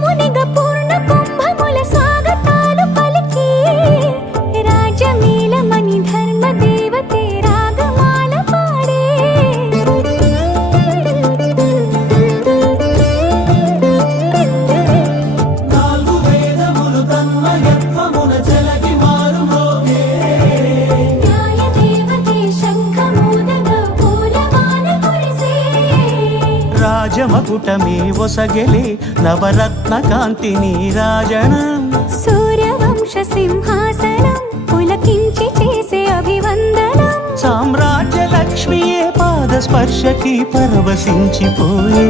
మునిగ పూర్ణ కుంభముల స్వాగతాలు పలికి రాజమేళమని ధర్మ దేవతే రాగమాల పాడే నాలుగు వేదములు తన్మయత్వమున చెలగి మారుమోగే న్యాయ దేవతే శంఖమూదగా పూలమాల కురిసే రాజమకుటమే ఒసగెలే నవరత్న కాంతి నీరాజనం సూర్యవంశ సింహాసనం పులకించి చేసే అభివందనం సామ్రాజ్య లక్ష్మియే పాద స్పర్శకి పరవశించిపోయే